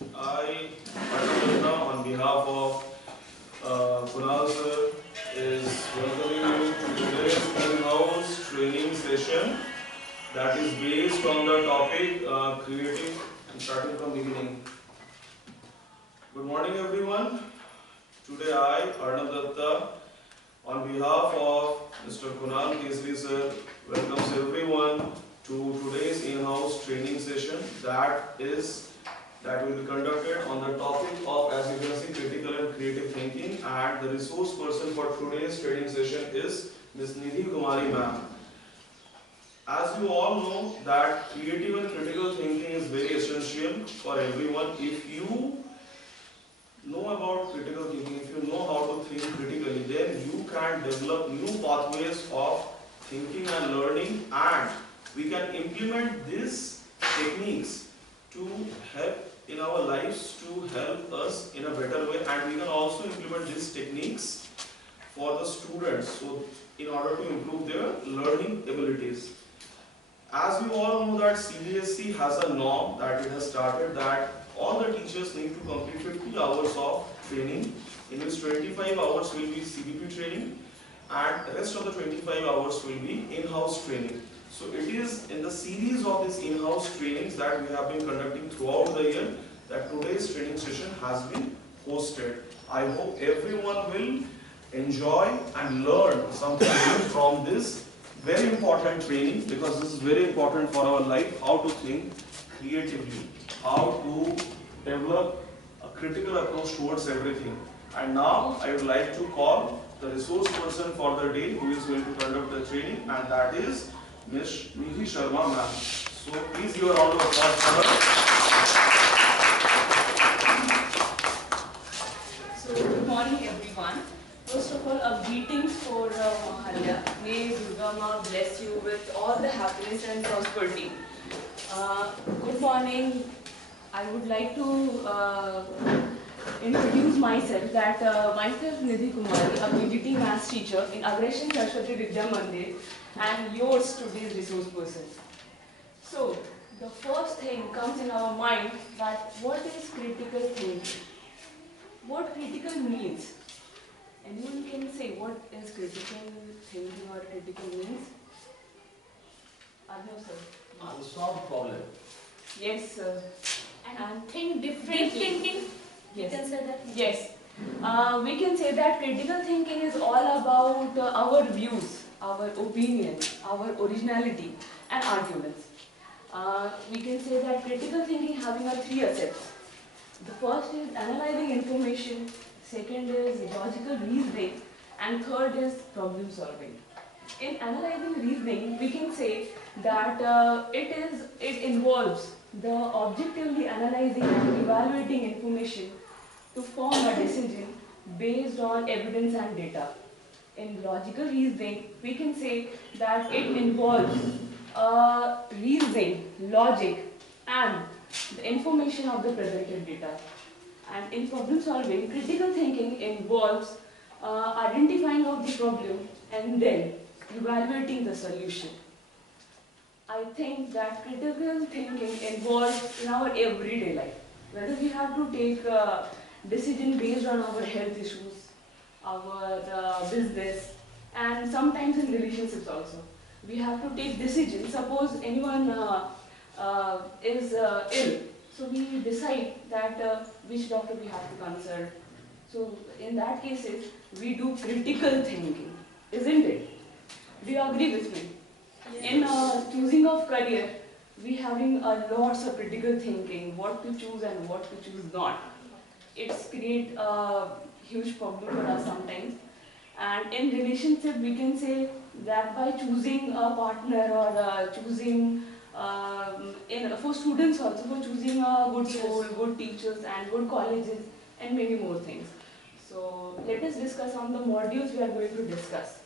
I, Arnavratna, on behalf of Kunal sir, is welcoming you to today's in-house training session that is based on the topic creative, starting from beginning. Good morning everyone. Today I, Arnav Datta, on behalf of Mr. Kunal Kesri sir, welcomes everyone to today's in-house training session that will be conducted on the topic of, as you can see, critical and creative thinking, and the resource person for today's training session is Ms. Nidhi Kumari ma'am. As you all know that creative and critical thinking is very essential for everyone. If you know about critical thinking, if you know how to think critically, then you can develop new pathways of thinking and learning, and we can implement these techniques to help in our lives, to help us in a better way, and we can also implement these techniques for the students, so in order to improve their learning abilities. As you all know that CBSE has a norm that it has started that all the teachers need to complete 50 hours of training, in which 25 hours will be CBP training and the rest of the 25 hours will be in-house training. So it is in the series of these in-house trainings that we have been conducting throughout the year that today's training session has been hosted. I hope everyone will enjoy and learn something new from this very important training, because this is very important for our life, how to think creatively, how to develop a critical approach towards everything. And now I would like to call the resource person for the day who is going to conduct the training, and that is Ms. Nidhi Sharma ma'am. So please give a round of applause for her. So good morning everyone. First of all, greetings for Mahalya. May Durga Ma bless you with all the happiness and prosperity. Good morning. I would like to introduce myself. Myself Nidhi Kumari, a PGT maths teacher in Agression Saraswati Vidya Mandir, and yours today's resource person. So the first thing comes in our mind that what is critical thinking? What critical means? Anyone can say what is critical thinking or critical means? Arnav sir. Solve problem. Yes, sir. And think differently. Deep thinking. Yes. You can say that. Yes. We can say that critical thinking is all about our views, our opinions, our originality and arguments. We can say that critical thinking having three aspects. The first is analyzing information, second is logical reasoning, and third is problem solving. In analyzing reasoning, we can say that it involves the objectively analyzing and evaluating information to form a decision based on evidence and data. In logical reasoning, we can say that it involves reasoning, logic, and the information of the presented data. And in problem solving, critical thinking involves identifying of the problem and then evaluating the solution. I think that critical thinking involves in our everyday life. Whether we have to take a decision based on our health issues, our business, and sometimes in relationships also. We have to take decisions. Suppose anyone is ill, so we decide that which doctor we have to consult. So in that cases, we do critical thinking, isn't it? Do you agree with me? Yes. In choosing of career, we having lots of critical thinking, what to choose and what to choose not. It's create a huge problem for us sometimes. And in relationship, we can say that by choosing a partner or choosing for students also, for choosing a good school, good teachers and good colleges and many more things. So let us discuss on the modules we are going to discuss.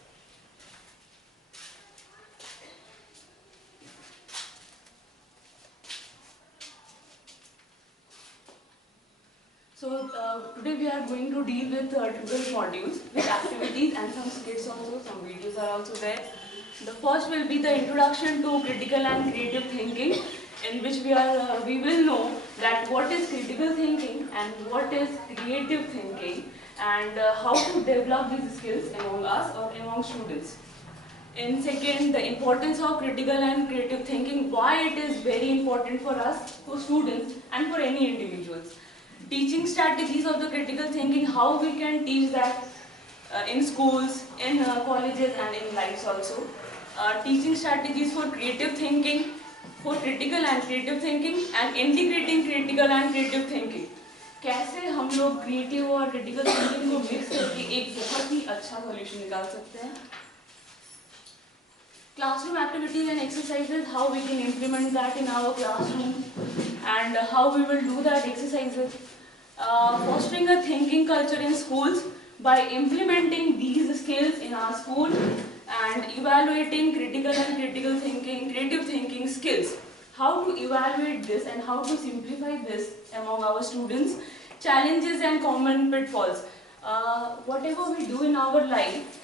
So today we are going to deal with 12 modules with activities and some skits also, some videos are also there. The first will be the introduction to critical and creative thinking, in which we will know that what is critical thinking and what is creative thinking, and how to develop these skills among us or among students. In second, the importance of critical and creative thinking, why it is very important for us, for students and for any individuals. Teaching strategies of the critical thinking, how we can teach that in schools, in colleges and in lives also. Teaching strategies for creative thinking, for critical and creative thinking, and integrating critical and creative thinking. कैसे हम लोग creative और critical thinking को mix करके एक बहुत ही अच्छा solution निकाल सकते हैं. Classroom activities and exercises, how we can implement that in our classroom and how we will do that exercises. Fostering a thinking culture in schools by implementing these skills in our school and evaluating critical and critical thinking, creative thinking skills. How to evaluate this and how to simplify this among our students. Challenges and common pitfalls. Whatever we do in our life,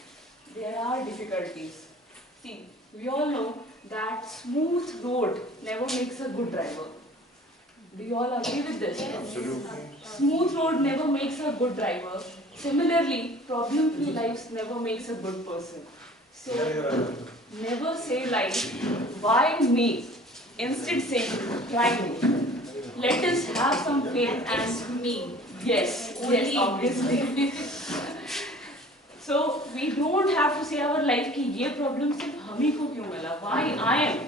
there are difficulties. See, we all know that smooth road never makes a good driver. Do you all agree with this? Yes. Absolutely. Smooth road never makes a good driver. Similarly, problem-free lives never makes a good person. So, never say like, why me? Instead say, try me. Let us have some faith and me. yes, Only yes, obviously. So we don't have to say our life कि ये problem सिर्फ हम ही को क्यों मिला? Why I am?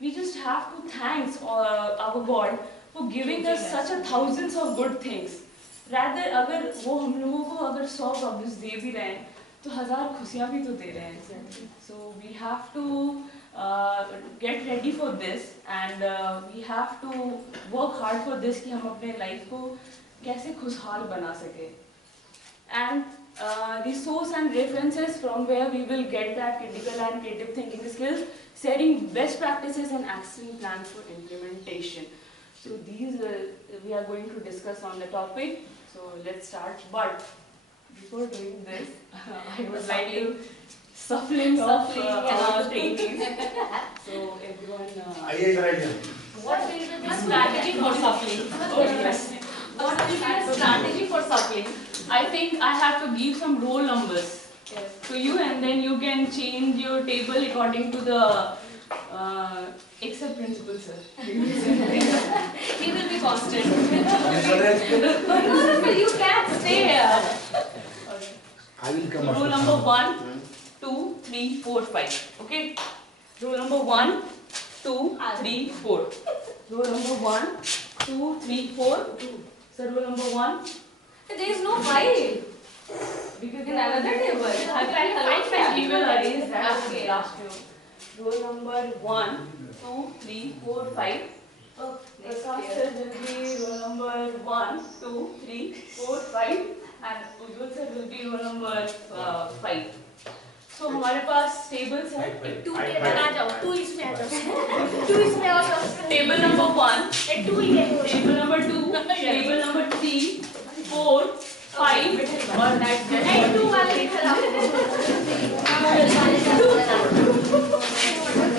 We just have to thanks our God for giving us such a thousands of good things. Rather अगर वो हम लोगों को अगर 100 problems दे भी रहे हैं तो 1000 खुशियाँ भी तो दे रहे हैं. So we have to get ready for this and we have to work hard for this कि हम अपने life को कैसे खुशहाल बना सके. And resource and references from where we will get that critical and creative thinking skills, setting best practices and action plans for implementation. So these we are going to discuss on the topic. So let's start. But before doing this, I would like to shuffling of our trainees. So everyone. What will be the strategy for shuffling? Oh yes. What will be the strategy for shuffling? I think I have to give some roll numbers to you, and then you can change your table according to the except principal, sir. He will be constant. No, you can stay here. I will come Roll after. number 1, 2, 3, 4, 5. Okay. Roll number 1, 2, 3, 4. Roll number 1, 2, 3, 4. Sir, roll number 1. There is no file. Because In another table. we will arrange that Okay. last year. Roll number 1, 2, 3, 4, 5. Oh, The sir will be roll number 1, 2, 3, 4, 5 and Ujjwal sir will be roll number 5. So हमारे पास tables है. two table आ जाओ. Two इसमें आ जाओ. Two इसमें आ जाओ. Table number 1, Two ही है. table number 2, table number 3, 4, 5 और that's just And two वाले इधर आओ.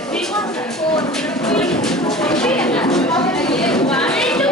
Three, one, four, three है ना? ये one and two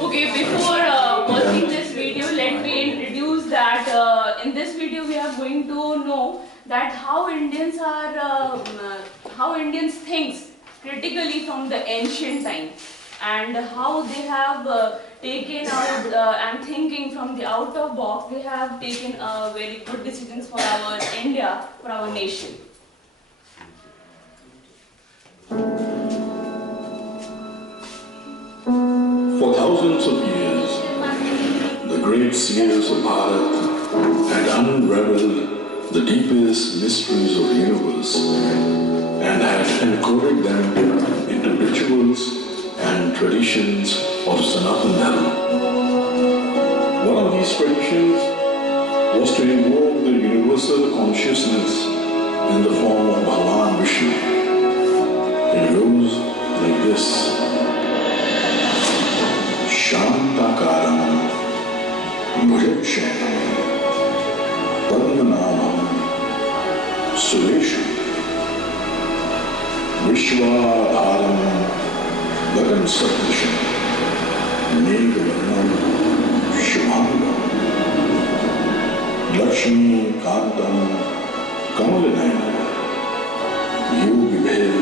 Okay, before watching this video, let me introduce that in this video we are going to know that how Indians thinks critically from the ancient time, and how they have taken out and thinking from the out of box, they have taken very good decisions for our India, for our nation. For thousands of years, the great seers of Bharat had unraveled the deepest mysteries of the universe and had encoded them into rituals and traditions of Sanatana Dharma. One of these traditions was to invoke the universal consciousness in the form of Bhagavan Vishnu. It goes like this. Shantakaram Bhujakshanam Padmanabham Suresham Vishwadharam Gagan Sapdisham Meghavarnam Shubhangam Lakshmi Kantam Kamalanayam Yogibhed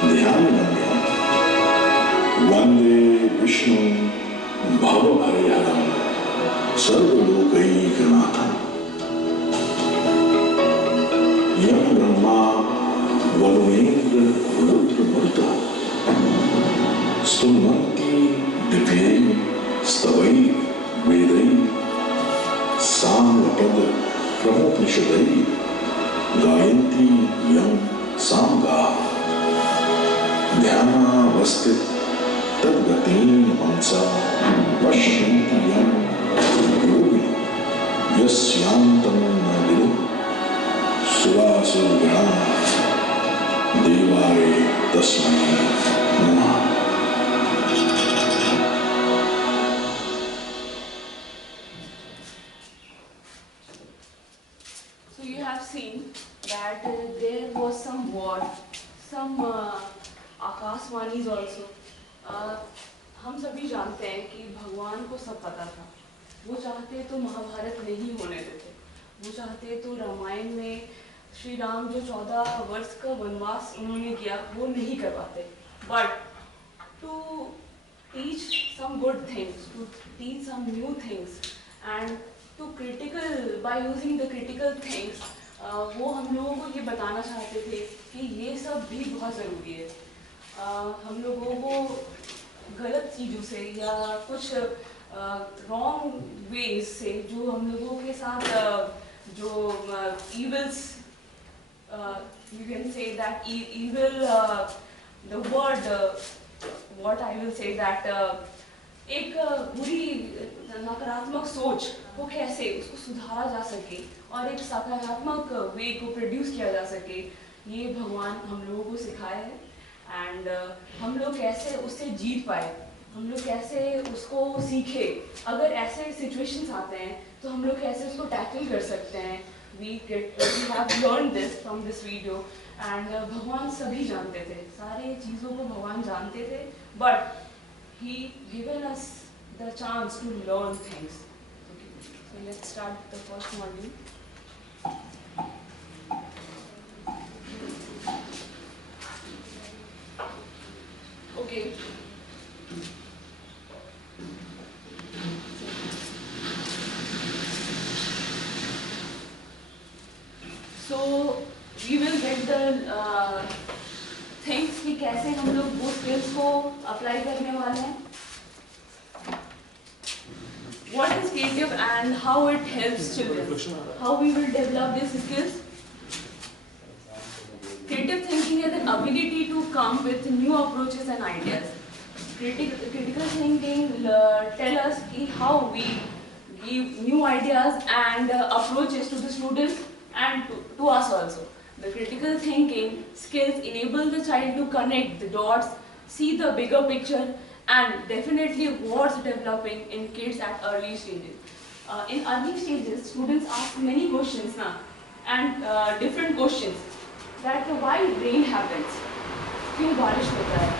Dhyanamanyam Vande Vishnu Bhava-bhariharam Sarva-lokaikanathan Yam Brahma Valumendra Rudra Murta Stumanti Divyai Stavai Vedai Samvapada Pramopnishadai Gayanti Yam Samga Dhyana Vastit Tadgatin Mansa Pashyanti Yam Yogi Yasyantam Navidu Surasu Gana Devare Tasmai Namah. So you have seen that there was some war, some Akaswanis also. हम सभी जानते हैं कि भगवान को सब पता था। वो चाहते तो महाभारत नहीं होने देते, वो चाहते तो रामायण में श्री राम जो 14 वर्ष का वनवास उन्होंने किया वो नहीं करवाते। But to teach some good things, to teach some new things, and to critical by using the critical things, वो हम लोगों को ये बताना चाहते थे कि ये सब भी बहुत ज़रूरी है। हम लोगों को गलत चीज़ों से या कुछ रॉन्ग वेज से जो हम लोगों के साथ जो evils, you can say that evil, the word what I will say that एक बुरी नकारात्मक सोच को कैसे उसको सुधारा जा सके और एक सकारात्मक वे को प्रोड्यूस किया जा सके, ये भगवान हम लोगों को सिखाए हैं। एंड हम लोग कैसे उससे जीत पाए, हम लोग कैसे उसको सीखे, अगर ऐसे सिचुएशंस आते हैं तो हम लोग कैसे उसको टैकल कर सकते हैं। we have learned this from this video and भगवान सभी जानते थे, सारे चीज़ों को भगवान जानते थे, but he given us the chance to learn things. Okay, so let's start the first module. Okay. So we will get the things कि कैसे हम लोग वो skills को apply करने वाले हैं. What is creative and how it helps children? How we will develop these skills? Creative thinking is an ability to come with new approaches and ideas. Critical thinking tell us how we give new ideas and approaches to the students and to us also. The critical thinking skills enable the child to connect the dots, see the bigger picture, and definitely what's developing in kids at early stages. In early stages, students ask many questions now, and different questions. That why rain happens, क्यों बारिश होता है,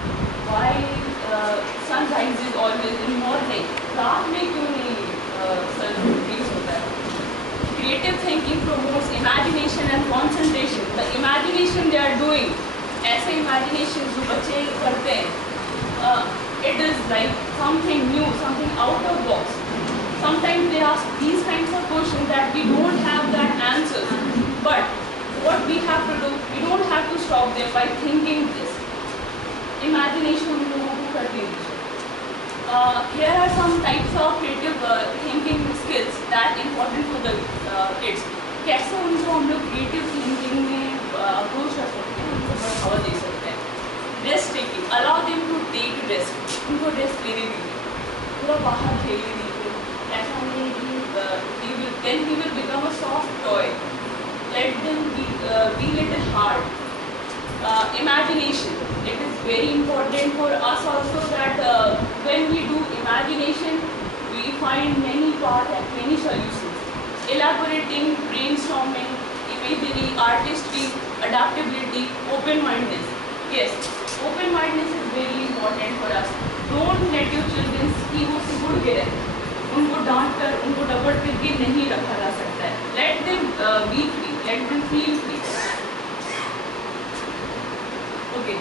why sun rises always in morning, रात में क्यों नहीं sun rise होता है. Creative thinking promotes imagination and concentration. The imagination they are doing, ऐसे imagination जो बच्चे करते हैं, it is like something new, something out of box. Sometimes they ask these kinds of questions that we don't have that answers, but what we have to do, we don't have to stop them by thinking this. Imagination हम लोगों को करनी चाहिए. Here are some types of creative thinking skills that important for the kids. कैसे उनको हम लोग creative thinking में approach कर सकते हैं, उनको बढ़ावा दे सकते हैं. Risk taking, allow them to take risk. उनको risk लेने दीजिए, पूरा बाहर खेलने दीजिए. ऐसा नहीं कि then he will become a soft toy. Let them be little hard. Imagination. It is very important for us also that when we do imagination, we find many paths and many solutions. Elaborating, brainstorming, imagery, artistry, adaptability, open-mindedness. Yes, open-mindedness is very important for us. Don't let your children की वो सिकुड़ के रहे. उनको डांट कर, उनको डपट करके नहीं रखा जा सकता है. Let them be free. Let them feel free. Okay.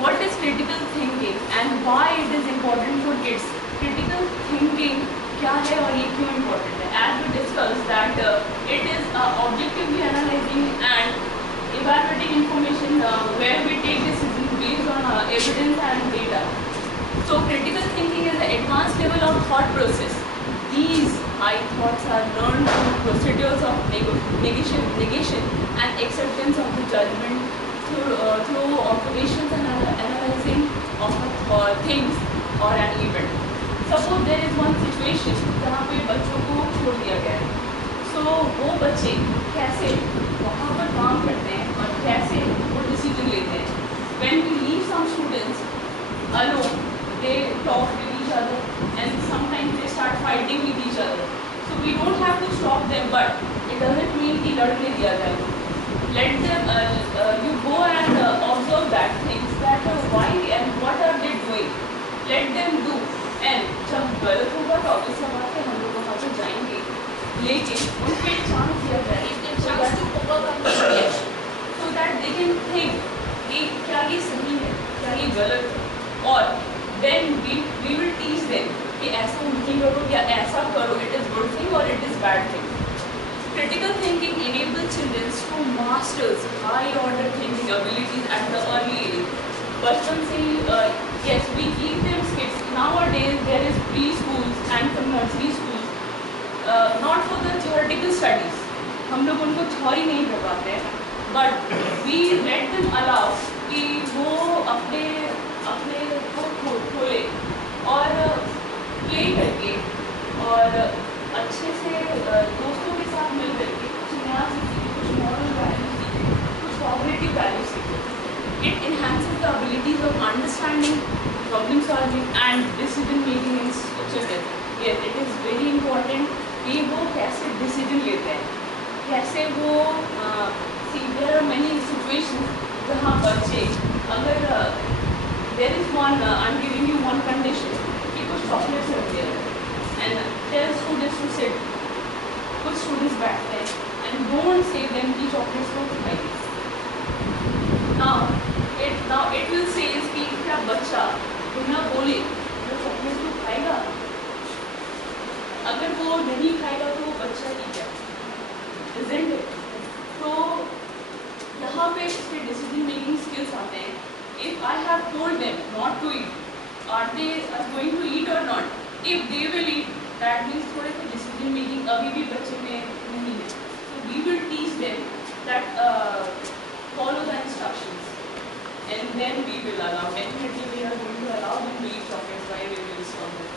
What is critical thinking and why it is important for kids? Critical thinking क्या है और ये क्यों important है? As we discussed that it is objectively analyzing and evaluating information where we take decisions based on evidence and data. So critical thinking is the advanced level of thought process. These high thoughts are learned through procedures of negation and acceptance of the judgment through observations and analyzing of things or an event. Suppose there is one situation जहाँ पे बच्चों को छोड़ दिया गया है. So वो बच्चे कैसे वहाँ पर काम करते हैं और कैसे वो डिसीजन लेते हैं. When we leave some students alone, they talk with each other and sometimes they start fighting with each other. So we don't have to stop them, but it doesn't mean कि लड़ने दिया जाए. Let them, you go and observe that things that why and what are they doing. Let them do. And जब गलत होगा तो obvious बात है हम लोग वहाँ पे जाएंगे, लेकिन उनको एक चांस दिया जाए, so that they can think कि क्या ये सही है, क्या ये गलत है, और then we will teach them कि ऐसा नहीं करो या ऐसा करो, it is good thing or it is bad thing. Critical thinking enables children to master high order thinking abilities at the early age. बचपन से yes, we give them skills. Nowadays there is preschools and some nursery schools, not for the theoretical studies. हम लोग उनको theory नहीं करवाते हैं, but we let them allow कि वो अपने अपने को खोले और प्ले करके और अच्छे से दोस्तों के साथ मिल करके कुछ नया सीखे, कुछ मॉरल वैल्यू सीखे, कुछ कॉग्निटिव वैल्यू सीखे. It enhances the abilities of understanding, problem solving and decision making in children. Yes, it is very important कि वो कैसे decision लेते हैं, कैसे वो see there are many situations जहाँ बच्चे अगर there is one I'm giving you one condition कि कुछ chocolates are there and tell students to sit, कुछ students बैठते हैं and don't say them कि chocolates को खाइए. Now it will say कि क्या बच्चा बिना बोले वो चॉकलेट को खाएगा? अगर वो नहीं खाएगा तो वो बच्चा ही क्या? Isn't it? तो यहाँ पे इसके decision making skills आते हैं. If I have told them not to eat, are they going to eat or not? If they will eat, that means थोड़े से decision making अभी भी बच्चे में नहीं है. So we will teach them that follow the instructions. And then we will allow, definitely we are going to allow them to eat chocolates while we will stop them.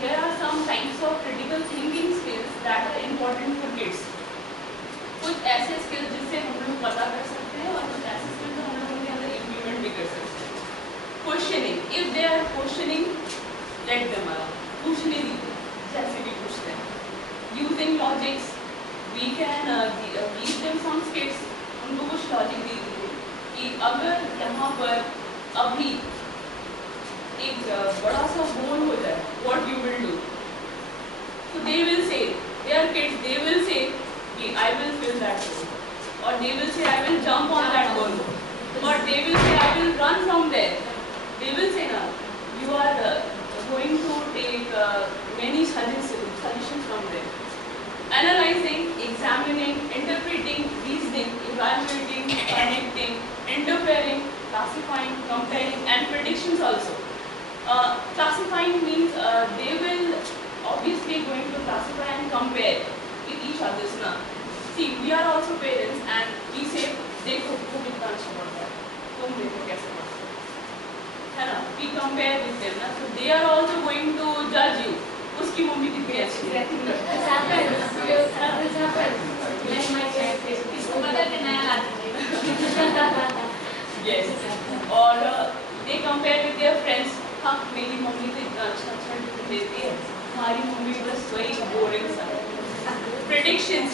Here are some types of critical thinking skills that are important for kids. कुछ ऐसे skills जिससे हम लोग पता कर सकते हैं और कुछ ऐसे skills जो हम लोग उनके अंदर implement भी कर सकते हैं. Questioning. If they are questioning, let them allow. पूछने दीजिए, जैसे भी पूछते हैं. Using logics, we can give them some skills. उनको कुछ लॉजिक दे दीजिए कि अगर यहाँ पर अभी एक बड़ा सा होल हो जाए, what you will do? So they will say, they are kids, they will say कि I will fill that hole, or they will say I will jump on that hole, or they will say I will run from there. They will say now you are going to take many suggestions from there. Analyzing, examining, interpreting, reasoning, evaluating, connecting, interfering, classifying, comparing, and predictions also. Classifying means they will obviously going to classify and compare with each other's now. See, we are also parents and we say, देखो वो कितना अच्छा पढ़ता है, तुम देखो कैसे पढ़ते हो, है ना? We compare with them ना, so they are also going to judge you. उसकी मम्मी कितनी अच्छी है. This happens. Like my child says, इसको बदल के नया ला दीजिए. Yes. और they compare with their friends. हाँ, मेरी मम्मी तो इतना अच्छा टिफिन देती है, हमारी मम्मी बस वही बोरिंग सा. Predictions.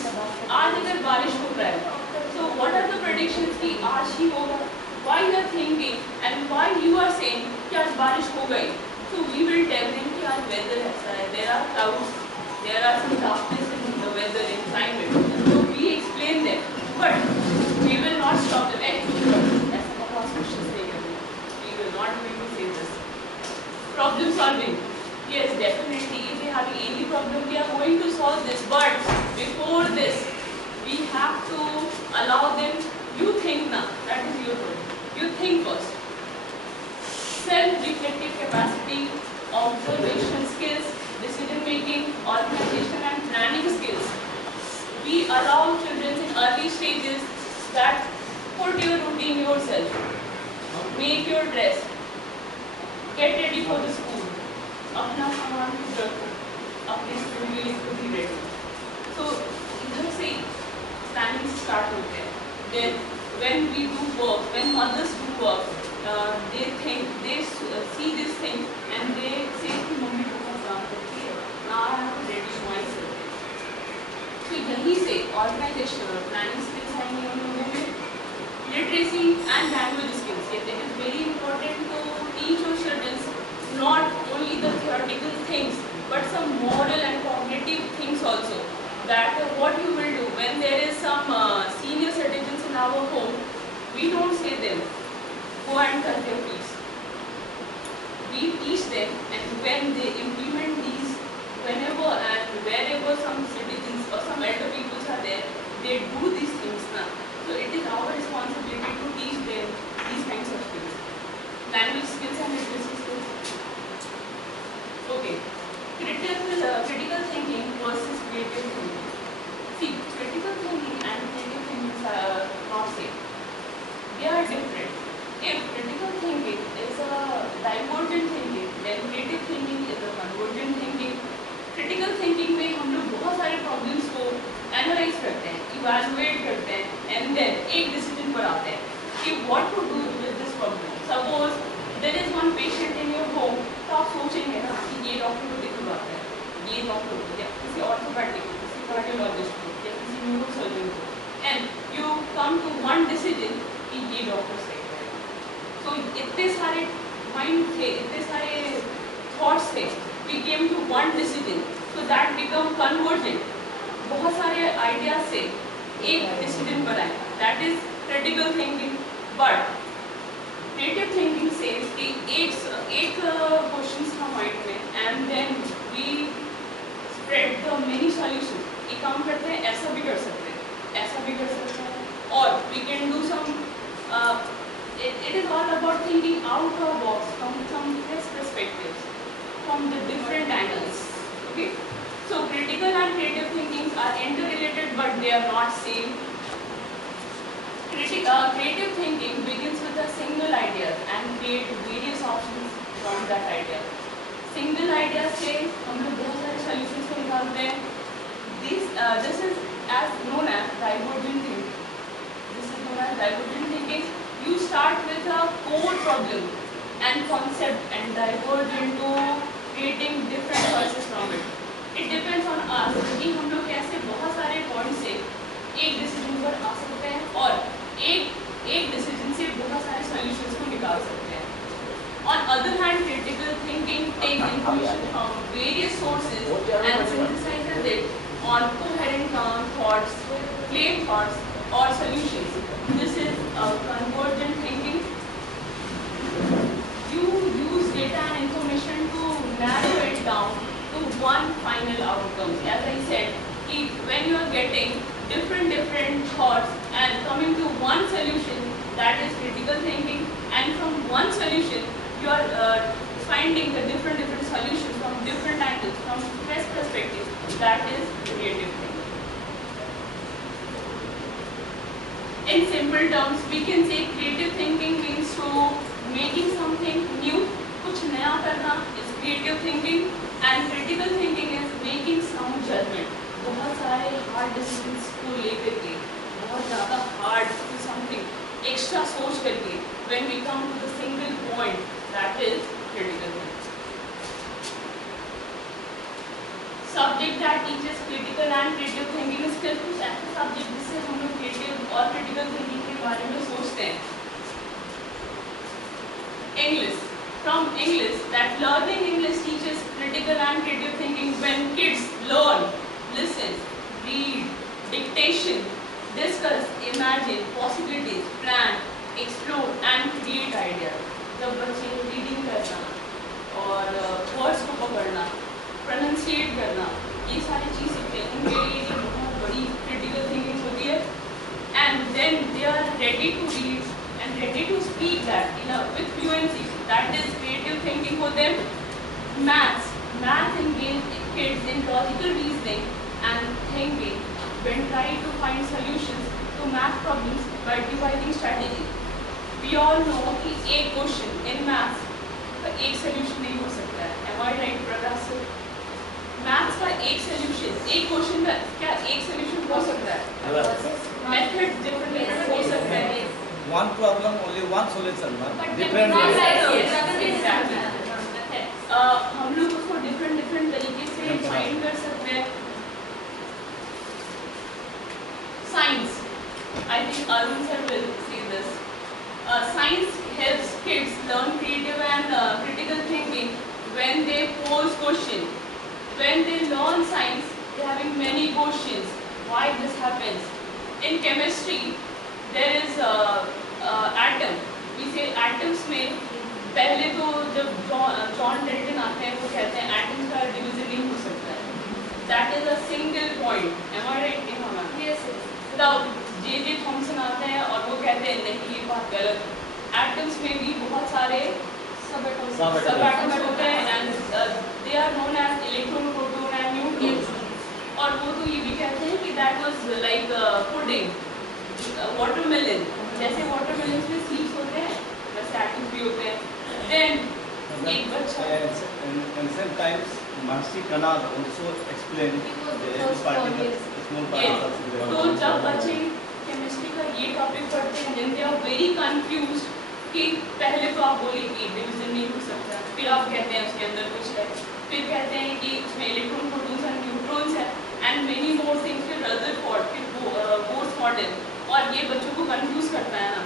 आज अगर बारिश हो रहा है, so what are the predictions कि आज ही होगा? Why you are thinking and why you are saying कि आज बारिश हो गई? So we will tell them कि आज weather ऐसा है, there are clouds, there are some darkness in the weather, in climate. So we explain them, but we will not stop them. ऐसा बहुत questions नहीं करेंगे. We will not going to say this. Problem solving. Yes, definitely. If they have any problem, we are going to solve this. But before this, we have to allow them. You think now. That is your role. You think first. Self-reflective capacity, observation skills, decision making, organization and planning skills. We allow children in early stages that put your routine yourself, make your dress, get ready for the school, अपना सामान खुद रखो, अपने school के लिए खुद ही ready. So इधर से planning start होते हैं. Then when we do work, when mothers do work, they think, they see this thing and they say कि मम्मी बहुत काम करती है, now I have to ready myself. So यहीं से organization और planning skills आएंगे उन लोगों में. Literacy and language skills. It is very important to teach your children not only the theoretical things but some moral and cognitive things also. That what you will do when there is some senior citizens in our home, we don't say them, go and cut their fees. We teach them, and when they implement these, whenever and wherever some citizens or some elder people are there, they do these things now. So it is our responsibility to teach them these kinds of skills. Language skills and literacy skills. Okay. Critical thinking versus creative thinking. See, critical thinking and creative thinking are not same. They are different. if critical thinking is a divergent thinking, then creative thinking is a convergent thinking. Critical thinking में हम लोग बहुत सारे problems को analyze करते हैं, evaluate करते हैं, and then एक decision पर आते हैं कि what to do with this problem. Suppose there is one patient in your home, तो आप सोचेंगे ना कि ये डॉक्टर को दिखवाता है, ये डॉक्टर को या किसी ऑर्थोपेडिक को, किसी कार्डियोलॉजिस्ट को या किसी न्यूरोसर्जन को, and you come to one decision कि ये डॉक्टर सही रहेगा. So इतने सारे mind थे, इतने सारे thoughts थे, we came to one decision, so that become convergent. बहुत सारे ideas से एक decision पर आए, that is critical thinking. But creative thinking says कि एक questions था mind में, and then we spread the many solutions. एक काम करते हैं, ऐसा भी कर सकते हैं, ऐसा भी कर सकते हैं, और we can do some. It is all about thinking out of the box from some fresh perspectives, from the different angles. Okay, so critical and creative thinking are interrelated, but they are not same. Creative thinking begins with a single idea and create various options from that idea. Single idea से हम लोग बहुत सारे solutions को निकालते हैं. This is as known as divergent thinking. This is known as divergent thinking. You start with a core problem and concept and diverge into creating different choices from it. It depends on us कि हम लोग कैसे बहुत सारे points से एक decision पर आ सकते हैं और एक decision से बहुत सारे solutions को निकाल सकते हैं. On other hand, critical thinking takes information from various sources and synthesizes it on coherent thoughts, clear thoughts, or solutions. This is convergent thinking. You use data and information to narrow it down to one final outcome. As I said, when you are getting different thoughts and coming to one solution, that is critical thinking, and from one solution you are finding the different solutions from different angles, from fresh perspectives. That is creative thinking. In simple terms, we can say creative thinking means to making something new, कुछ नया करना is creative thinking, and critical thinking is making some judgment. बहुत सारे hard decisions को लेकर के, बहुत ज़्यादा hard something extra सोच करके, when we come to the single point, that is critical thinking. Subject that teaches critical and creative thinking is सिर्फ कुछ ऐसे subject जिससे हम लोग creative और critical thinking के बारे में सोचते हैं. English. From English, that learning English teaches critical and creative thinking when kids learn, listen, read, dictation, discuss, imagine, possibilities, plan, explore and create ideas. जब बच्चे reading करना और words को पकड़ना, pronunciate करना, ये सारी चीज़ सीखते हैं, उनके लिए ये बहुत बड़ी critical thinking होती है. And then they are ready to read and ready to speak that with fluency. That is creative thinking for them. Math engages kids in logical reasoning and thinking when trying to find solutions to math problems by devising strategies. We all know कि एक question in math का एक solution नहीं हो सकता है. Am I right, Prakash? Maths का एक solution, एक question का क्या एक solution हो सकता है? Methods different हो सकता है. One problem, only one solution, But different different ways. Exactly. हम लोग उसको different तरीके से find कर सकते हैं. Science. I think Arun sir will see this. Science helps kids learn creative and critical thinking when they pose questions. When they learn science, they are having many questions. Why this happens? In chemistry, there is atom. We say atoms में पहले तो जब John Dalton आते हैं वो कहते हैं atom का डिवीजन नहीं हो सकता है. That is a single point. Am I right? Yes. तब जे थॉमसन आते हैं और वो कहते हैं नहीं ये बात गलत. एटम्स में भी बहुत सारे सब एटम्स होते हैं and they are known as electron, proton and neutrons. और वो तो ये भी कहते हैं कि that was like pudding, watermelon. जैसे watermelons में seeds होते हैं से एक्टिव भी होते हैं. Then एक बच्चा and sometimes Mahasi Kanal also explain the small particles. तो जब बच्चे केमिस्ट्री का ये टॉपिक पढ़ते हैं then they are very confused कि पहले तो आप बोले कि डिवीजन नहीं हो सकता, फिर आप कहते हैं उसके अंदर कुछ है, फिर कहते हैं कि उसमें इलेक्ट्रॉन प्रोटॉन्स और न्यूट्रॉन्स है एंड मेनी मोर थिंग्स, फिर रदरफोर्ड, फिर बोर्स मॉडल, और ये बच्चों को कंफ्यूज करता है ना.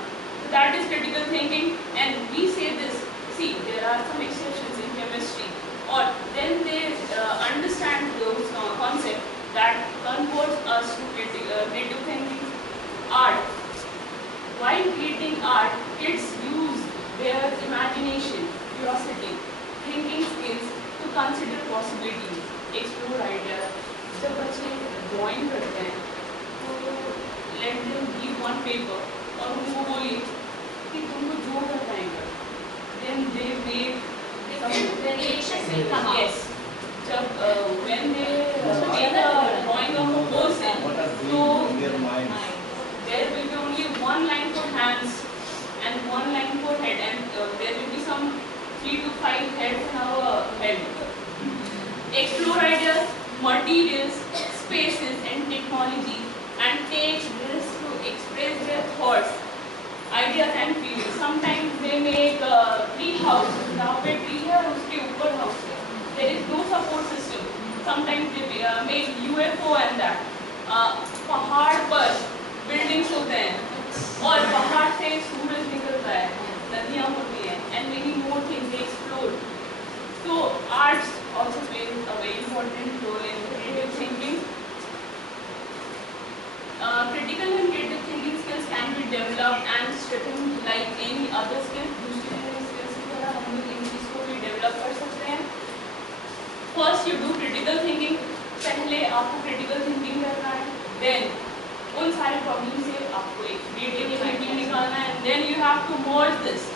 That is critical thinking and we say this. See there are some exceptions in chemistry और then they understand those concept that converts us to creative thinking. Art. While creating art, kids use their imagination, curiosity, thinking skills to consider possibilities, explore ideas. जब बच्चे drawing करते हैं तो let them give one paper और उनको बोलिए कि तुमको जो करना है कर. Then they make some variations will come out. Yes. जब when they make a drawing of a person, so there will be only one line for hands and one line for head, and there will be some 3 to 5 heads in our head. Explore ideas, materials, spaces and technology and take this to express their thoughts, ideas and feelings. Sometimes they make tree house, now पे tree है और उसके ऊपर house है. There is no support system. Sometimes they make UFO and that. पहाड़ पर buildings होते हैं और पहाड़ से सूरज निकलता है, नदियाँ होती हैं and many more things they explore. So arts also plays a very important role in creative thinking. Critical and creative thinking skills can be developed and strengthened like any other skills. दूसरे skills की तरह हम लोग इन चीज़ को भी develop कर सकते हैं. First you do critical thinking. पहले आपको critical thinking करना है. Then उन सारे प्रॉब्लम से आपको एक क्रिएटिव थिंकिंग निकालना है. Then you have to merge this.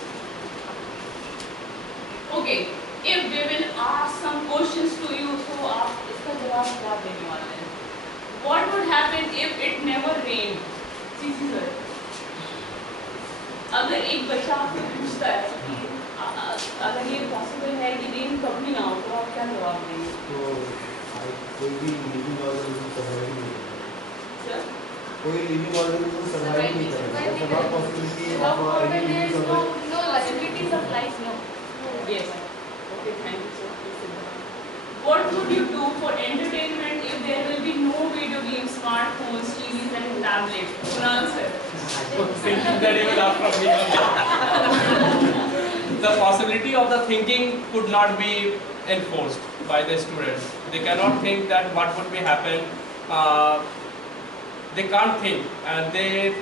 Okay, if they will ask some questions to you, तो आप इसका जवाब क्या देने वाले हैं? What would happen if it never rained? CC sir, अगर एक बच्चा आपसे पूछता है कि अगर ये पॉसिबल है कि रेन कभी ना हो, तो आप क्या जवाब देंगे? तो कोई भी लिविंग ऑर्गेनिज्म सर्वाइव नहीं करेगा. सर, कोई लिविंग ऑर्गेनिज्म सर्वाइव नहीं करेगा. There's not possibility No, of any there is living no organism. possibilities of life. No. yes. Okay, thank you sir. What would you do for entertainment if there will be no video games, smartphones, TVs and tablets? Kunal sir. Thinking that you will ask from me. The possibility of the thinking could not be enforced by the students. They cannot think that what would be happen. They can't think and they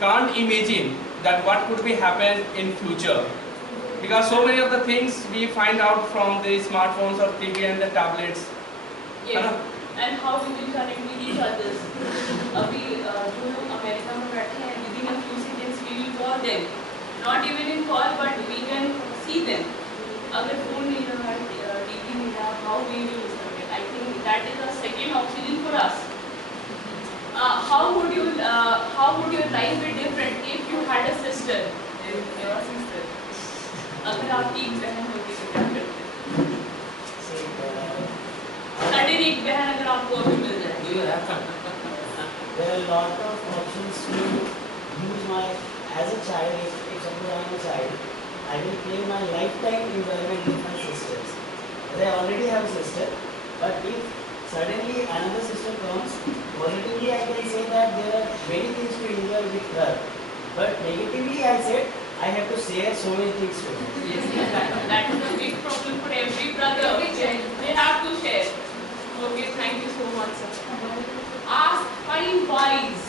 can't imagine that what could be happen in future. Because so many of the things we find out from the smartphones or TV and the tablets. Yes. And how we will connect with each other. अभी जो लोग America में बैठे हैं, within a few seconds we will call them. Not even in call, but we can see them. अगर phone नहीं रहा, TV नहीं रहा, how we will listen it? I think that is a second oxygen for us. How would your life be different if you had a sister? Your sister. अगर आपकी एक बहन होती तो क्या करते? सडन एक बहन अगर आपको अभी मिल जाए. There are a lot of options to use my, as a child, if suppose I am a child, I will play my lifetime enjoyment with my sisters. But I already have a sister, but if suddenly another sister comes, positively I can say that there are many things to enjoy with her. But negatively I said, I have to share so many things to her. Yes, that is a big problem for every brother. They have to share. Okay, thank you so much, sir. Ask 5 whys.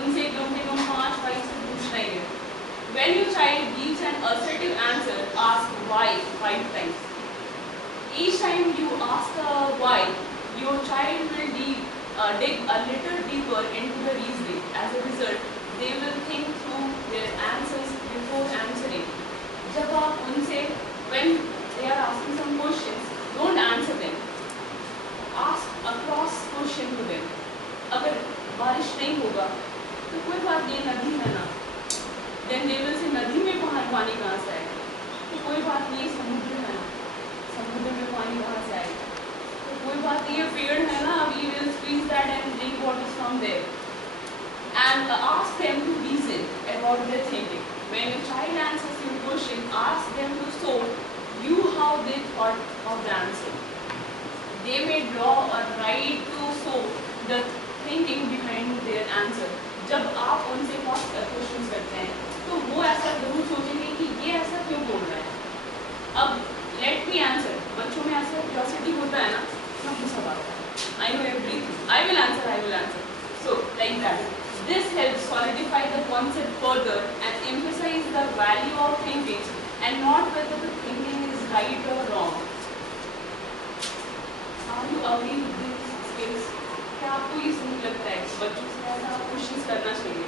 उनसे कम से कम 5 why से पूछना ही है. When your child gives an assertive answer, ask why 5 times. Each time you ask a why, your child will dig a little deeper into the reasoning. As a result, they will think through their answers before answering. जब आप उनसे, when they are asking some questions, don't answer them. Ask a cross question to them. अगर बारिश नहीं होगा तो कोई बात नहीं, नदी है ना. Then they will say नदी में तो कोई बात नहीं, समुद्र है ना, समुद्र में पानी कहाँ से आएगा, तो कोई बात नहीं, ये पेड़ है ना, we will squeeze that and drink water from there. And ask them to reason about their thinking. When a child answers your question, ask them to show you how they thought of the answer. They may draw or write to show the thinking behind their answer. जब आप उनसे question करते हैं तो वो ऐसा जरूर सोचेंगे कि ये ऐसा क्यों बोल रहा है। अब लेट मी आंसर, बच्चों में ऐसा क्यूरियोसिटी होता है ना, हम सब आता है, I know everything, I will answer, so like that. This helps solidify the concept further and emphasize the value of thinking and not whether the thinking is right or wrong. Are you agree with these skills? क्या आपको ये सही लगता है बच्चों से ऐसा question करना चाहिए?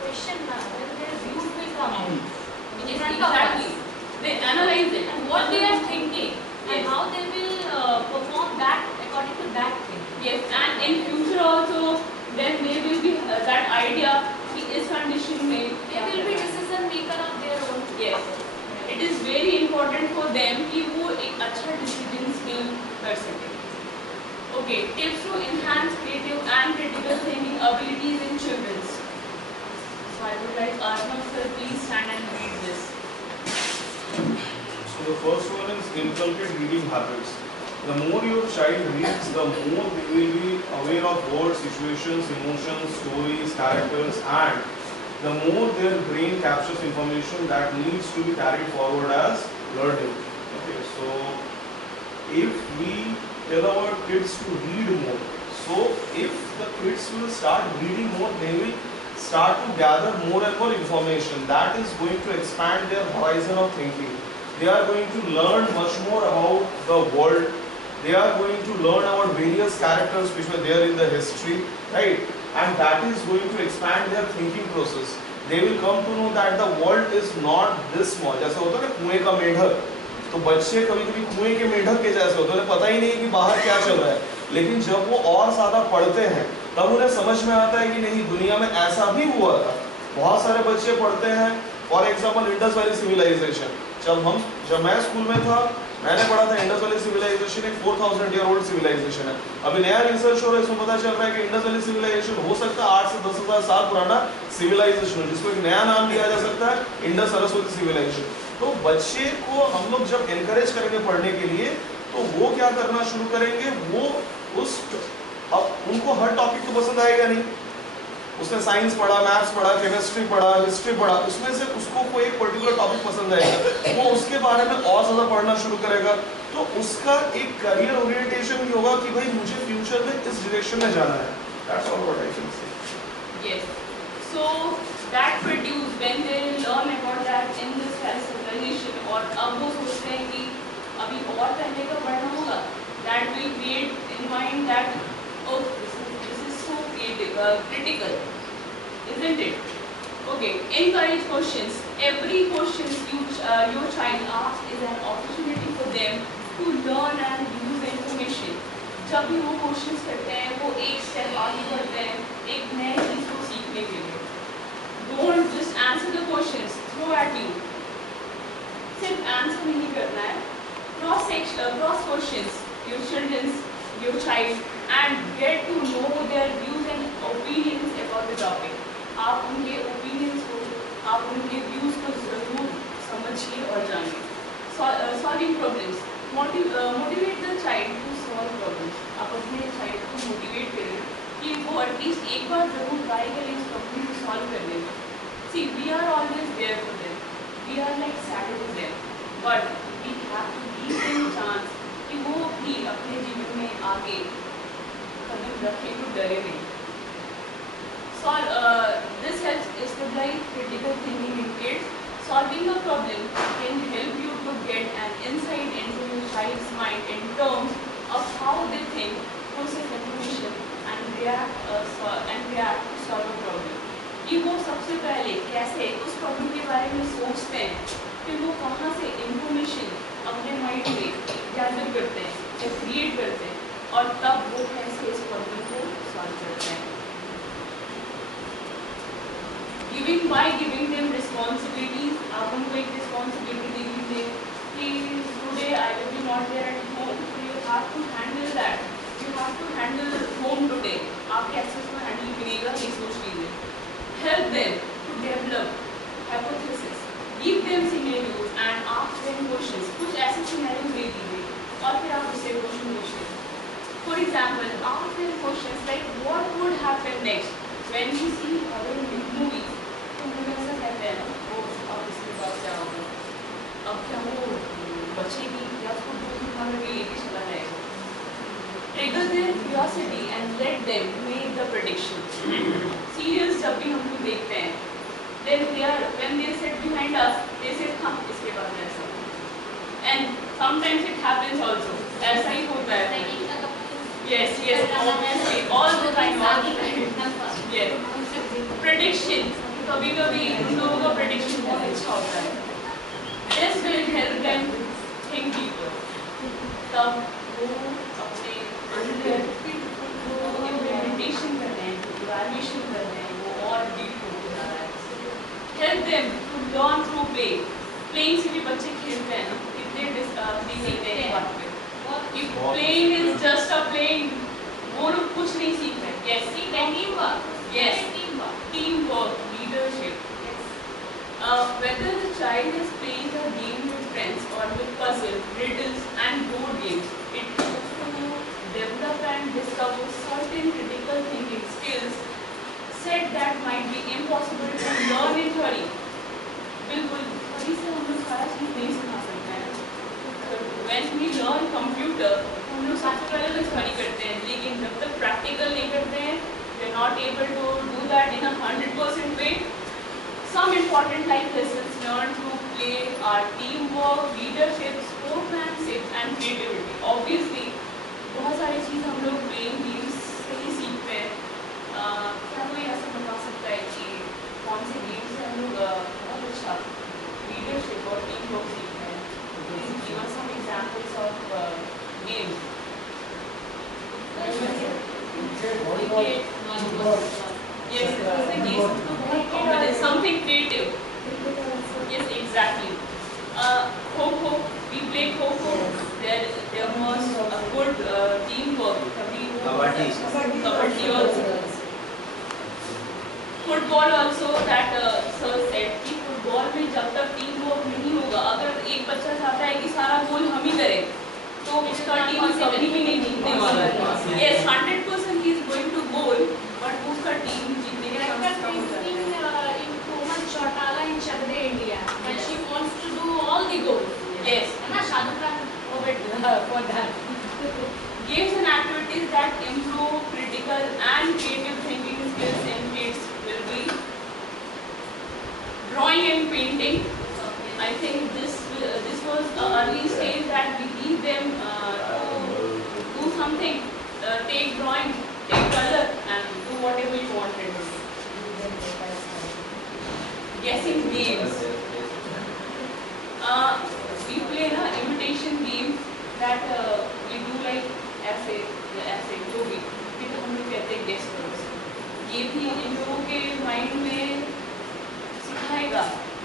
Question now, when their views will come out. Exactly. They analyze it And what they are thinking and Yes. how they will perform that according to that thing. Yes, and in future also, then there will be that idea कि इस condition में They will be decision maker of their own. Yes, it is very important for them कि वो एक अच्छा decision skill कर सके. Okay, tips to enhance creative and critical thinking abilities in children. So I would like Arnav sir, please stand and read this. So the first one is inculcate reading habits. The more your child reads, the more they will be aware of words, situations, emotions, stories, characters, and the more their brain captures information that needs to be carried forward as learning. Okay, so if we tell our kids to read more, so if the kids will start reading more, they will start to gather more and more information. That is going to expand their horizon of thinking. They are going to learn much more about the world. They are going to learn about various characters which were there in the history, right? And that is going to expand their thinking process. They will come to know that the world is not this small. जैसे होता है ना कुएं का मेढक, तो बच्चे कभी-कभी कुएं के मेढक के जैसे होते हैं, उन्हें पता ही नहीं कि बाहर क्या चल रहा है. लेकिन जब वो और ज़्यादा पढ़ते हैं, तब उन्हें समझ में आता है कि नहीं, दुनिया में ऐसा भी हुआ था. बहुत सारे बच्चे पढ़ते हैं, for example Indus valley civilisation. जब मैं स्कूल में था, मैंने पढ़ा था इंडस वैली सिविलाइजेशन एक 4000 ईयर ओल्ड सिविलाइजेशन है. अभी नया रिसर्च हो रहा है, इसमें पता चल रहा है कि इंडस वैली सिविलाइजेशन हो सकता है 8 से 10,000 साल पुराना सिविलाइजेशन हो, जिसको एक नया नाम दिया जा सकता है इंडस सरस्वती सिविलाइजेशन. तो बच्चे को हम लोग जब एनकरेज करेंगे पढ़ने के लिए, तो वो क्या करना शुरू करेंगे, वो अब उनको हर टॉपिक तो पसंद आएगा नहीं. उसने साइंस पढ़ा, मैथ्स पढ़ा, केमिस्ट्री पढ़ा, हिस्ट्री पढ़ा, उसमें से उसको कोई एक पर्टिकुलर टॉपिक पसंद आएगा, वो उसके बारे में और ज़्यादा पढ़ना शुरू करेगा. तो उसका एक करियर ओरिएंटेशन भी होगा कि भाई मुझे फ्यूचर में इस डायरेक्शन में जाना है. That's all what I can say. Yes. So that produce when they learn about that in this civilization, और अब वो सोचते हैं कि अभी और पहले का पढ़ना होगा. That will create in mind that oh this is so critical, isn't it? Okay, encourage questions. Every question your child asks is an opportunity for them to learn and use information. जब भी वो questions करते हैं, वो एक step आगे बढ़ते हैं एक नए चीज को सीखने के लिए. Don't just answer the questions throw at you. सिर्फ आंसर नहीं करना है. Cross questions your children's your child and get to know their views and opinions about the topic. आप उनके opinions को, आप उनके views को जरूर समझिए और जानिए. Solving problems. Motivate the child to solve problems. आप अपने child को motivate करें कि वो एटलीस्ट एक बार जरूर ट्राई करें इस प्रॉब्लम को सॉल्व करने में. See, we are always there for them. We are like sad to them. But we have to give them a chance कि वो भी अपने जीवन में आगे कदम रखें तो डरे नहीं. This helps stabilize critical thinking in kids. Solving a problem can help you to get an insight into your child's mind in terms of how they think, process information, and react to solve a problem. कि वो सबसे पहले कैसे उस problem के बारे में सोचते हैं, फिर वो कहाँ से इंफॉर्मेशन अपने माइंड में गैदर करते हैं या क्रिएट करते हैं, और तब वो कैसे इस प्रॉब्लम को सॉल्व करते हैं. by giving them responsibilities, आप उनको एक responsibility दे दीजिए कि today I will be not there at home, so you have to handle that. You have to handle home today. आप कैसे उसको handle करिएगा ये सोच लीजिए. Help them to develop hypothesis. Give them scenarios and ask them questions. कुछ ऐसे scenarios दे दीजिए और फिर आप उससे question पूछिए. For example, ask them questions like what would happen next when you see horror movies. तो हम ऐसा कहते हैं ना, वो अब इसके बाद क्या होगा? अब क्या वो बचेगी या उसको दूध खाने के लिए चला जाएगा? Trigger their curiosity and let them make the prediction. Serials जब भी हम लोग देखते हैं, then when they sit behind us, they say हाँ इसके बाद में ऐसा होगा. And sometimes it happens also. ऐसा ही होता है. Yes, obviously, all the time. Yes. Predictions. कभी-कभी उन लोगों का prediction बहुत अच्छा होता है. This will help them think deeper. तब वो अपने अंदर वो implementation कर रहे हैं, evaluation कर रहे हैं, वो और deep होते जा रहा है. Help them to learn through play. Playing से भी बच्चे खेलते हैं ना, कितने सीखते हैं बात पे. If playing is just a playing, वो लोग कुछ नहीं सीख रहे. Yes, teamwork. Yes, teamwork, leadership. Whether the child is playing a game with friends or with puzzles, riddles, and board games, it helps to develop and discover certain critical thinking skills set that might be impossible to learn in theory. बिल्कुल theory से हम लोग सारा चीज नहीं सिखा सकते हैं. When we learn computer, हम लोग सबसे पहले तो theory करते हैं, लेकिन जब तक practical नहीं करते हैं, we are not able to do that in a 100% way. Some important life lessons learned through play are teamwork, leadership, sportsmanship, and creativity. Obviously, बहुत सारी चीज़ हम लोग playing games से ही सीखते हैं. क्या कोई ऐसा बता सकता है कि कौन से गेम से हम लोग बहुत अच्छा leadership और teamwork सीखते हैं? Please give us some examples of games. Yes, it's something creative. Yes, exactly. Kho-Kho, we play Kho-Kho. There was a good teamwork. Kabaddi also. Football also, that sir said कि football में जब तक team work नहीं होगा, अगर एक बच्चा चाहता है कि सारा गोल हम ही करें, तो उसका टीम कभी भी नहीं जीतने वाला है. Yes, 100% he is going to goal, but उसका टीम जीतने के चांसेस कम हो जाते हैं. In Kumari Chotala in Chakde, India, and she wants to do all the goals. Yes. है ना, Shahrukh for that. Games and activities that improve critical and creative thinking skills in kids will be drawing and painting. I think this was an early stage that we need them to do something, take drawing, take color, and do whatever you wanted to do. Guessing games. We play na imitation game that we do like ऐसे जो भी फिर हम लोग कहते हैं guess करो. ये भी इन लोगों के माइंड में सिखाएगा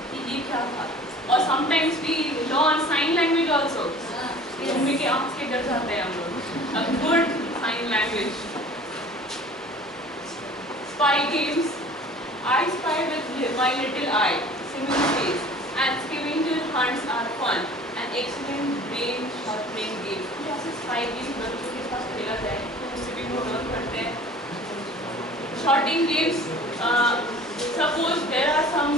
कि ये क्या था. और sometimes we learn sign language also. Mummy के आँख के डर जाते हैं हम लोग. A good sign language. Spy games. I spy with my little eye. Similar face. And scavenger hunts are fun. An excellent brain sharpening game. कुछ ऐसे spy games बच्चों के पास खेला जाए तो उससे भी वो learn करते हैं. Shorting games. Suppose there are some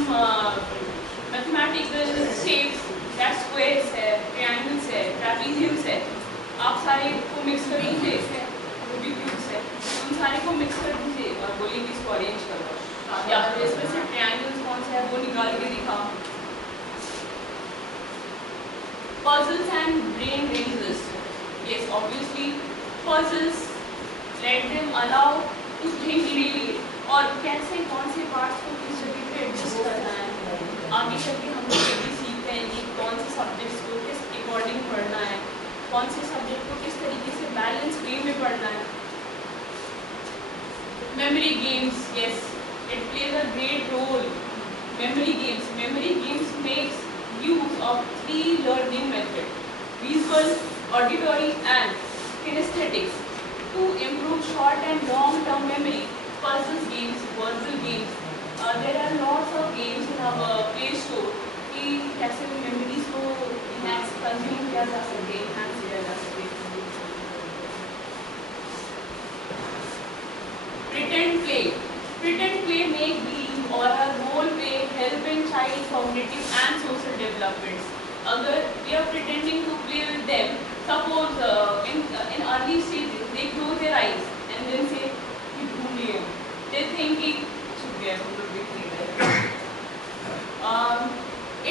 mathematical shapes that squares है, triangles है, trapeziums है. आप सारे को mix कर लीजिए. Cubes है. उन सारे को mix कर दीजिए और बोलिए कि इसको arrange करो. या फिर इसमें से triangles कौन से है वो निकाल के दिखाओ. Puzzles and brain raises. Yes, obviously, puzzles let them allow to think really. और कैसे कौन से पार्ट्स को किस जगह पे एडजस्ट करना है. आगे चल के हम लोग ये भी सीखते हैं कि कौन से सब्जेक्ट्स को किस अकॉर्डिंग पढ़ना है, कौन से सब्जेक्ट को किस तरीके से बैलेंस वे में पढ़ना है. Memory games, yes, it plays a great role from play store कि कैसे मेमोरीज को इनहैंस कंज्यूम किया जा सके, इनहैंस किया जा सके। Pretend play. Pretend play make believe or a role play help in child cognitive and social developments. अगर we are pretending to play with them, suppose in early stages they close their eyes and then say कि भूल लिए, they thinking छुप गया हम लोग देख नहीं रहे।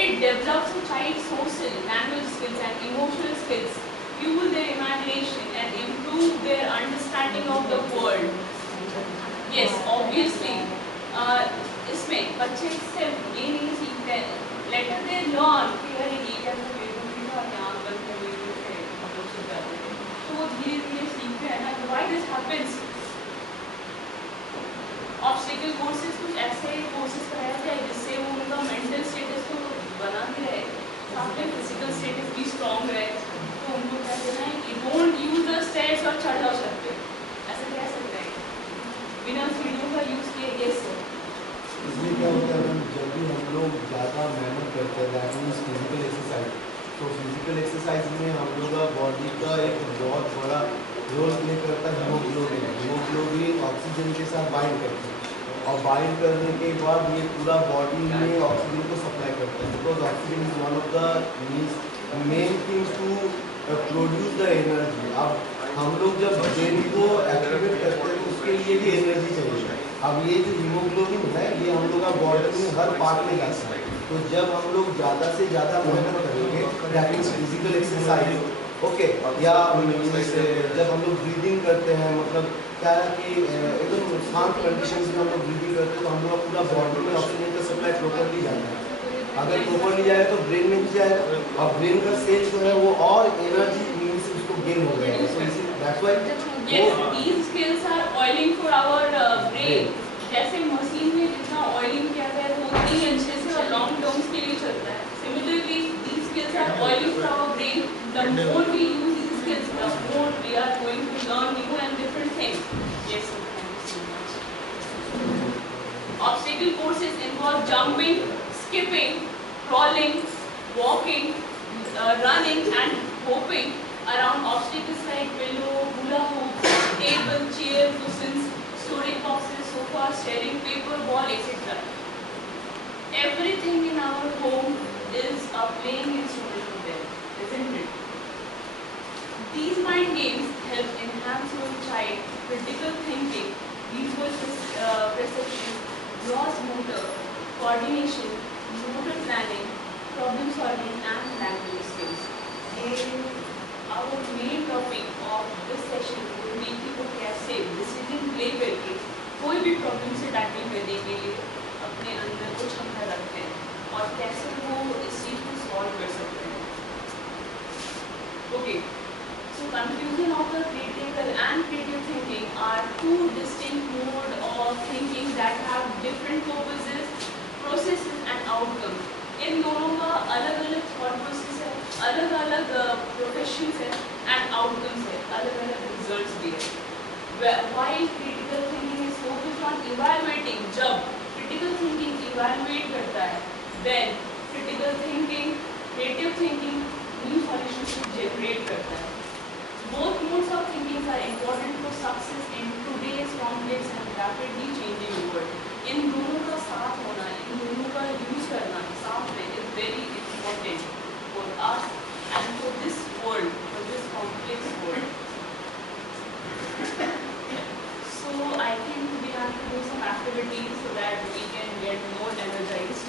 It develops a child's social, language skills and emotional skills, fuel their imagination and improve their understanding of the world. Yes, obviously. इसमें बच्चे सिर्फ ये नहीं सीखते हैं, लेटर दे लर्न कि अरे ये क्या तो बेवकूफ़ी था, यहाँ बंद कर देते थे, हम लोग सीख जाते थे, तो वो धीरे-धीरे सीखते हैं ना। Why this happens? Obstacle courses कुछ ऐसे कोर्सेज कराया जाए जिससे वो उनका मेंटल स्टेटस को बना के रहे, साथ में फिजिकल स्टेटस भी स्ट्रॉन्ग रहे। तो उनको क्या देना है कि डोंट यूज द स्टेयर्स और चढ़ जाओ छत पे, ऐसा कह सकते हैं बिना सीढ़ियों का यूज किए। Yes sir. इसलिए क्या होता है मैम, जब भी हम लोग ज़्यादा मेहनत करते हैं, दैट मीन्स फिजिकल एक्सरसाइज, तो फिजिकल एक्सरसाइज में हम लोग का बॉडी का एक बहुत बड़ा रोल प्ले करता है हीमोग्लोबिन। हीमोग्लोबिन ऑक्सीजन के साथ बाइंड करते हैं और बाइंड करने के बाद ये पूरा बॉडी में ऑक्सीजन को सप्लाई करता है, because oxygen is one of the main things to produce the energy. अब हम लोग जब ब्रेन को एक्टिवेट करते हैं तो उसके लिए भी एनर्जी चाहिए। अब ये जो हीमोग्लोबिन है ये हम लोग का बॉडी में हर पार्ट में जाता है, तो जब हम लोग ज़्यादा से ज़्यादा मेहनत करेंगे, that means physical exercise, okay, या जब हम लोग ब्रीदिंग करते हैं, मतलब क्या है कि एकदम शांत कंडीशन में हम लोग ब्रीदिंग करते हैं तो हम लोग पूरा बॉडी में ऑक्सीजन का सप्लाई प्रॉपरली जाता है। अगर प्रॉपरली जाएगा तो ब्रेन में भी जाएगा और ब्रेन का सेल जो है वो और एनर्जी मीन्स उसको गेन हो जाएगा। So that's why Yes, these skills are oiling for our brain. जैसे मशीन में जितना ऑयलिंग किया गया है वो उतनी अच्छे से और लॉन्ग टर्म्स के लिए चलता है। Similarly, these skills are oiling for our brain. The more we use these skills, the more we are going to learn new and different things. Yes, sir. Thank you so much. Obstacle courses involve jumping, skipping, crawling, walking, running, and hopping around obstacles like willow, hula hoops, table, chair, cushions, storage boxes, sofa, staring, paper, ball, etc. Everything in our home is a playing instrument for them, isn't it? These mind games help enhance your child critical thinking, visual perception, gross motor, coordination, motor planning, problem solving, and language skills. Our main topic of this session will be कि वो कैसे decision play करके कोई भी problem से tackle करने के लिए अपने अंदर को क्षमता रखते हैं और कैसे वो इस चीज़ को सॉल्व कर सकते हैं। Okay, so confusion of the critical and creative thinking are two distinct mode of thinking that have different purposes, processes and outcomes. इन दोनों का अलग अलग थॉट प्रोसेस है, अलग अलग प्रोफेशंस है एंड आउटकम्स है, अलग अलग रिजल्ट्स भी है। While critical thinking is focused on evaluating, जब critical thinking evaluate करता है, then critical thinking, creative thinking new solutions को generate करता है। Both modes of thinking are important for success in today's complex and rapidly changing world. इन दोनों का साथ होना, इन दोनों का यूज करना साथ में is very important for us and for this world, for this complex world. So I think we have to do some activities so that we can get more energized.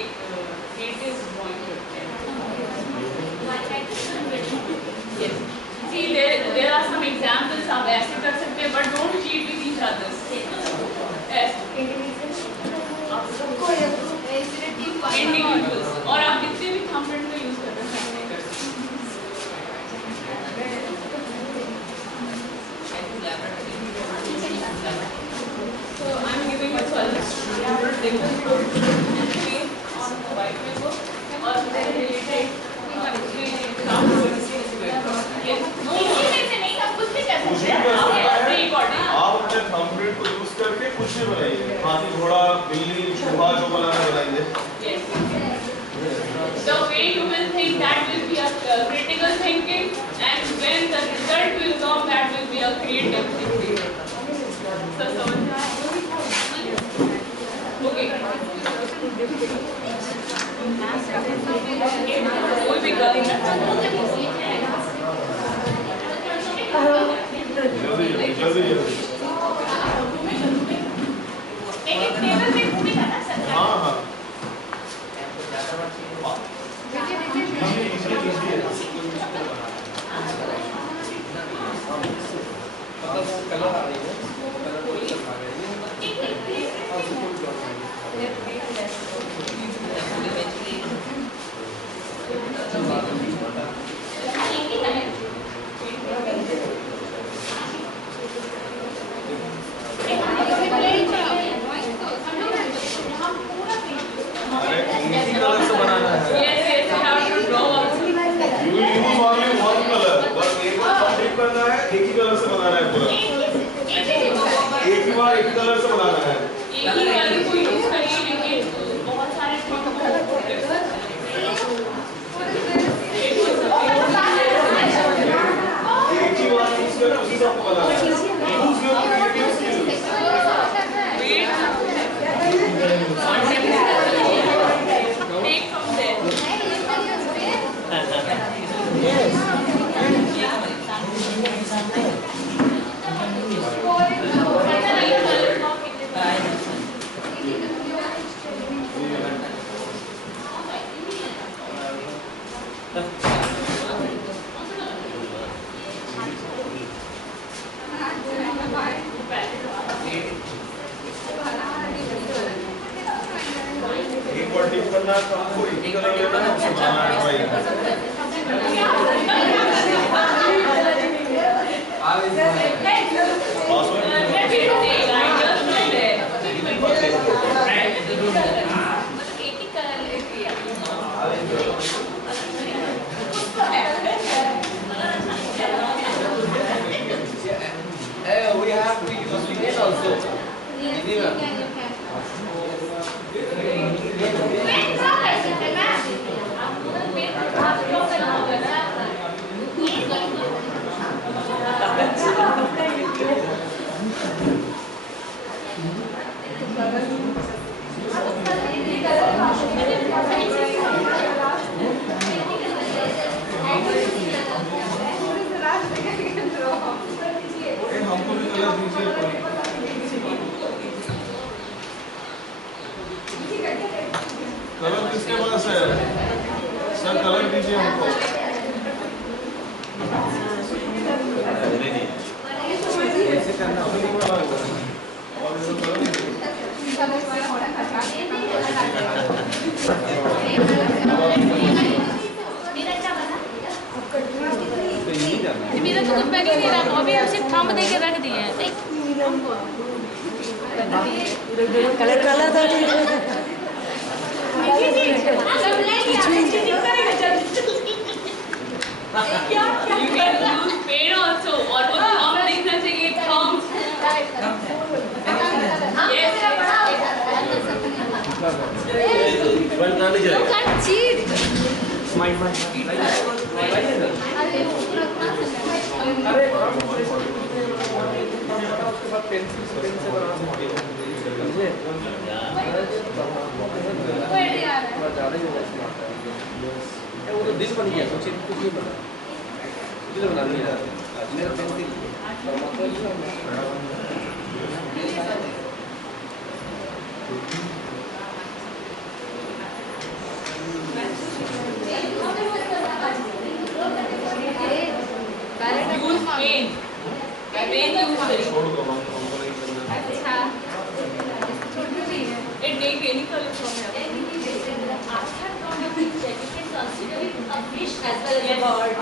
एक creative point रखते हैं. Yes. See, there are some examples आप ऐसे कर सकते हैं, but don't cheat with each other. Yes. आप सबको individuals और आप जितने भी thumbprint का use करना चाहते हैं. So I'm giving a suggestion on the white paper or related आप अपने थंबप्रिंट को यूज करके कुछ भी बनाइए. हाथी, घोड़ा, बिल्ली, चूहा जो बनाना बनाइए. The way you will think, that will be a critical thinking, and when the result will come, that will be a creative thinking. So समझ में आया? Okay. कोई भी गलती जल्दी. हाँ. कलर आ रही है. एक कलर से बनाना है. एक ही कलर को यूज करिए, लेकिन बहुत सारे एक ही बार यूज कर उसी सबको बनाना है. Use your creative skills. Take from there. एक बार टिप करना है तो आपको एक ही कलर लेना है, उसको बनाना है भाई. We have to use it also. हमको भी कलर दीजिए. कलर किसके पास है सर? कलर दीजिए हमको. ऐसे करना होगा. और ये कलर मेरा तो कुछ बन ही नहीं रहा, अभी हम सिर्फ थंब दे के रख दिए हैं. कलर कलर था You can use pen also, और वो thumb लिखना चाहिए, thumb. Yes. You can't cheat. अरे उसके बाद पेन से बना सकते हो. समझे? ज़्यादा ही वो तो दिल बन गया, सोचिए कुछ नहीं बना. दिल बना दिया मेरा pencil. take any color from here. Ask her from the picture. You can consider it a fish as well as a bird.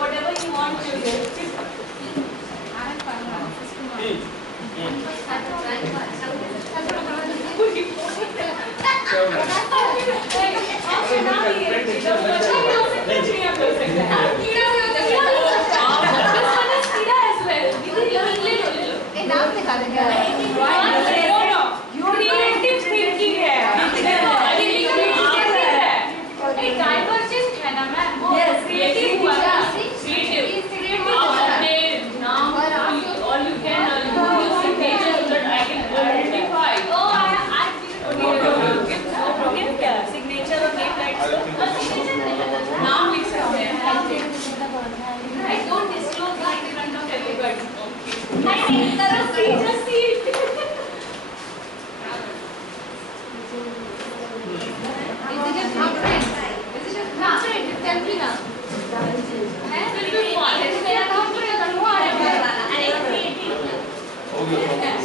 Whatever you want to do.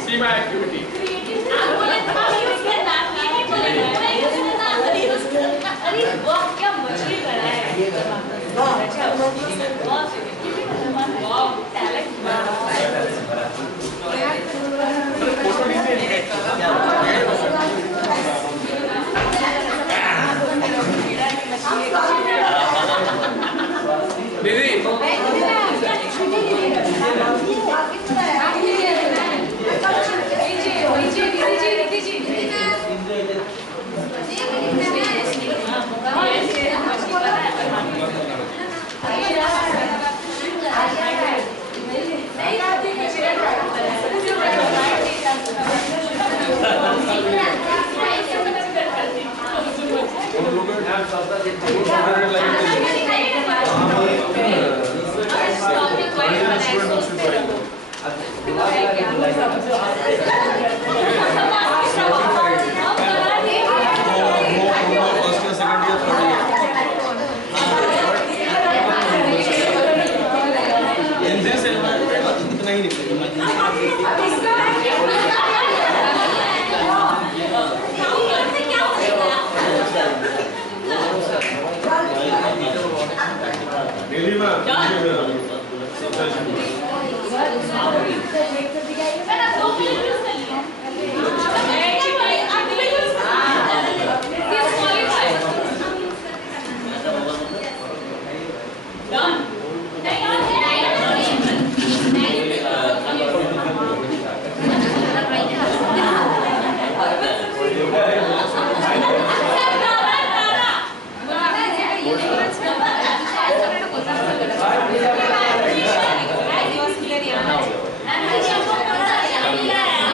See my activity. Didi,